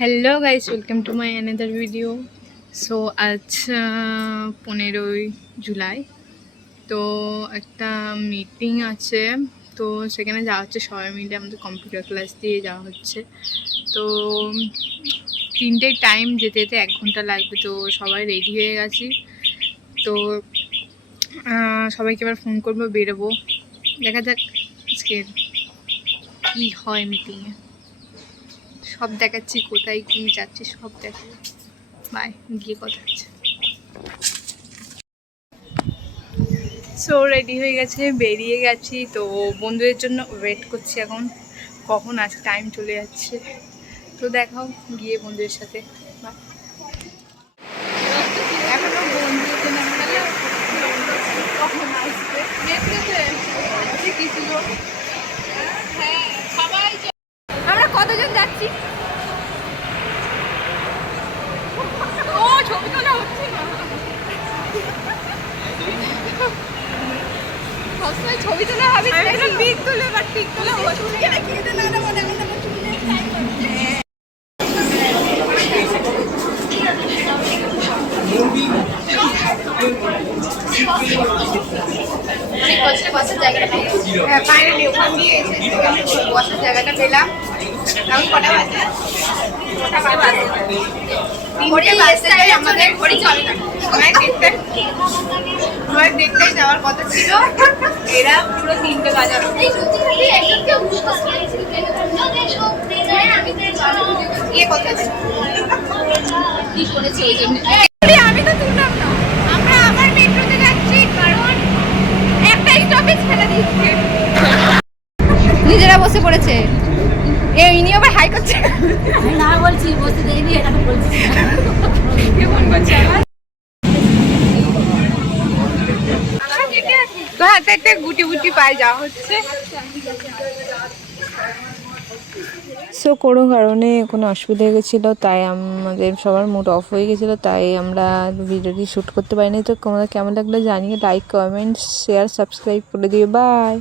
Hello guys, welcome to my another video. So আজ 15ই জুলাই। তো একটা মিটিং আছে, তো সেখানে যাওয়া হচ্ছে সবাই মিলে। আমাদের কম্পিউটার ক্লাস দিয়ে যাওয়া হচ্ছে। তো 3টের টাইম, যেতে যেতে 1 ঘন্টা লাগবে। তো সবাই রেডি হয়ে গেছি। তো সবাইকে এবার ফোন করবো, বেরোবো। দেখা যাক আজকে কী হয় মিটিংয়ে। সব দেখাচ্ছি, কোথায় কি যাচ্ছে সব দেখাবো। বাই, গিয়ে কথা হচ্ছে। সো রেডি হয়ে গেছে, বেরিয়ে গেছি। তো বন্ধুদের জন্য ওয়েট করছি এখন, কখন আসে, টাইম চলে যাচ্ছে। তো দেখাও গিয়ে বন্ধুদের সাথে। এখনো বন্ধুদের জন্য কখন আসবে আমরা কতজন যাচ্ছি? ও ছবি তোলা হচ্ছে না, সবসময় ছবি তোলা হবে, পিক তুলে, এবার পিক তোলা হচ্ছে না। খেতে না না মনে মনে বসার জায়গাটা ফাইনালি ওখান দিয়ে এসে বসার জায়গাটা পেলাম। এখন কটা বাজে? আমাদের ঘড়ি চলে না। আমার দেখতে যাওয়ার কথা ছিল, এরা পুরো 3টে বাজানো। আমি তো তুললাম না। আমরা আবার মেট্রোতে যাচ্ছি, কারণ একটা স্টপেজ ফেলে দিচ্ছে। নিজেরা বসে পড়েছে। ইনি আবার হাই করছে। আমি না বলছি, বসতে দেয়নি, এটা বলছি। কেমন করছে আমার? তো হাতে একটা গুটি গুটি পায়ে যাওয়া হচ্ছে। সো কোনো কারণে কোনো অসুবিধা হয়ে গেছিলো, তাই আমাদের সবার মুড অফ হয়ে গেছিলো, তাই আমরা ভিডিওটি শ্যুট করতে পারিনি। তো তোমাদের কেমন লাগলো জানিয়ে লাইক, কমেন্ট, শেয়ার, সাবস্ক্রাইব করে দিও। বাই।